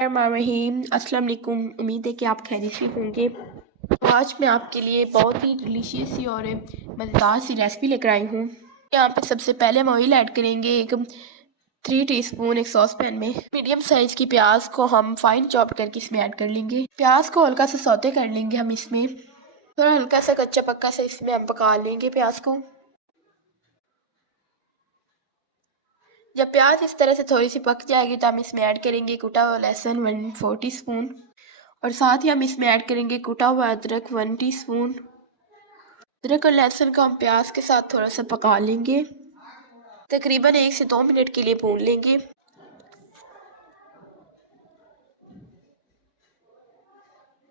रहीम अस्सलाम वालेकुम। उम्मीद है कि आप खैरियत से होंगे। आज मैं आपके लिए बहुत ही डिलीशियस सी और मज़ेदार सी रेसिपी लेकर आई हूँ। यहाँ पे सबसे पहले हम ऑयल ऐड करेंगे एक 3 टीस्पून एक सॉस पैन में। मीडियम साइज़ की प्याज को हम फाइन चॉप करके इसमें ऐड कर लेंगे। प्याज को हल्का सा सौते कर लेंगे हम इसमें। थोड़ा हल्का सा कच्चा पक्का सा इसमें हम पका लेंगे प्याज को। जब प्याज इस तरह से थोड़ी सी पक जाएगी तो हम इसमें ऐड करेंगे कुटा हुआ लहसुन 1/4 टीस्पून और साथ ही हम इसमें ऐड करेंगे कुटा हुआ अदरक 1 टीस्पून। अदरक और लहसुन को हम प्याज के साथ थोड़ा सा पका लेंगे, तकरीबन 1 से 2 मिनट के लिए भून लेंगे।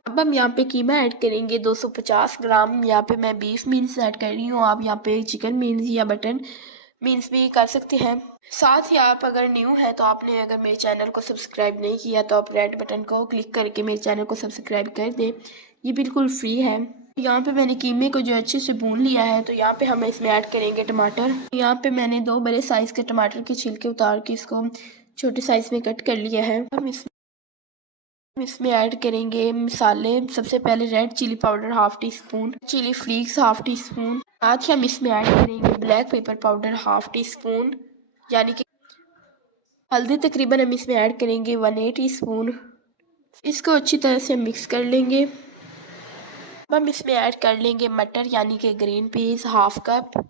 अब हम यहाँ पे कीमा ऐड करेंगे 250 ग्राम। यहाँ पे मैं बीफ मील्स ऐड कर रही हूँ, आप यहाँ पे चिकन मील्स या मटन मील्स भी कर सकते हैं। साथ ही आप अगर न्यू है तो आपने अगर मेरे चैनल को सब्सक्राइब नहीं किया तो आप रेड बटन को क्लिक करके मेरे चैनल को सब्सक्राइब कर दें, ये बिल्कुल फ्री है। यहाँ पे मैंने कीमे को जो अच्छे से भून लिया है तो यहाँ पे हम इसमें ऐड करेंगे टमाटर। यहाँ पे मैंने 2 बड़े साइज़ के टमाटर के छिलके उतार के इसको छोटे साइज़ में कट कर लिया है। हम इसमें ऐड करेंगे मसाले। सबसे पहले red chilli powder 1/2 teaspoon, chilli flakes 1/2 teaspoon. साथ ही हम इसमें ऐड करेंगे ब्लैक पेपर पाउडर 1/2 टीस्पून, यानी कि हल्दी तकरीबन हम इसमें ऐड करेंगे 1/8 टीस्पून। इसको अच्छी तरह से मिक्स कर लेंगे। अब हम इसमें ऐड कर लेंगे मटर यानी कि ग्रीन पीस 1/2 कप।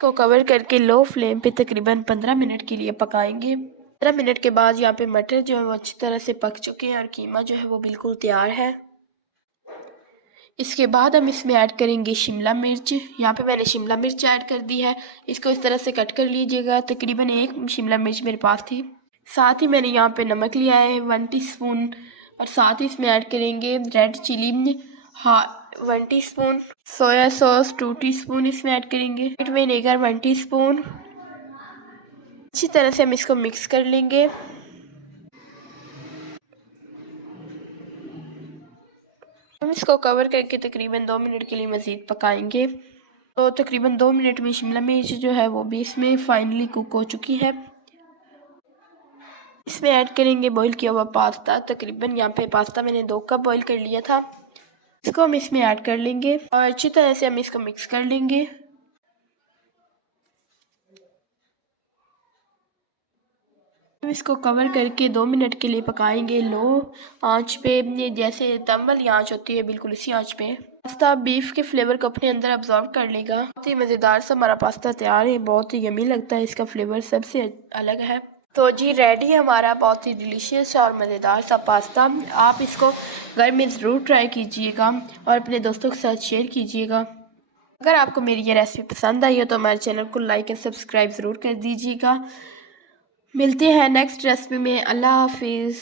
को कवर करके लो फ्लेम पे तकरीबन 15 मिनट के लिए पकाएंगे। 15 मिनट के बाद यहाँ पे मटर जो है वो अच्छी तरह से पक चुके हैं और कीमा जो है वो बिल्कुल तैयार है। इसके बाद हम इसमें ऐड करेंगे शिमला मिर्च। यहाँ पे मैंने शिमला मिर्च ऐड कर दी है, इसको इस तरह से कट कर लीजिएगा। तकरीबन 1 शिमला मिर्च मेरे पास थी। साथ ही मैंने यहाँ पे नमक लिया है 1 टीस्पून और साथ ही इसमें ऐड करेंगे red chilli 1 teaspoon, soya sauce 2 teaspoon इसमें ऐड करेंगे, व्हाइट विनेगर 1 टीस्पून। अच्छी तरह से हम इसको मिक्स कर लेंगे। हम इसको कवर करके तकरीबन 2 मिनट के लिए मज़ीद पकाएंगे। तो तकरीबन 2 मिनट में शिमला मिर्च जो है वो भी इसमें फाइनली कुक हो चुकी है। इसमें ऐड करेंगे बॉईल किया हुआ पास्ता। तकरीबन यहाँ पे पास्ता मैंने 2 कप बॉईल कर लिया था। इसको हम इसमें ऐड कर लेंगे और अच्छी तरह से हम इसको मिक्स कर लेंगे। हम इसको कवर करके 2 मिनट के लिए पकाएंगे लो आंच पे। जैसे दम वाली आंच होती है बिल्कुल इसी आंच पे। पास्ता बीफ के फ्लेवर को अपने अंदर अब्जॉर्व कर लेगा। बहुत ही मज़ेदार सा हमारा पास्ता तैयार है, बहुत ही यमी लगता है, इसका फ्लेवर सबसे अलग है। तो जी रेडी है हमारा बहुत ही डिलीशियस और मज़ेदार सा पास्ता। आप इसको घर में ज़रूर ट्राई कीजिएगा और अपने दोस्तों के साथ शेयर कीजिएगा। अगर आपको मेरी ये रेसिपी पसंद आई हो तो हमारे चैनल को लाइक एंड सब्सक्राइब ज़रूर कर दीजिएगा। मिलते हैं नेक्स्ट रेसिपी में। अल्लाह हाफिज़।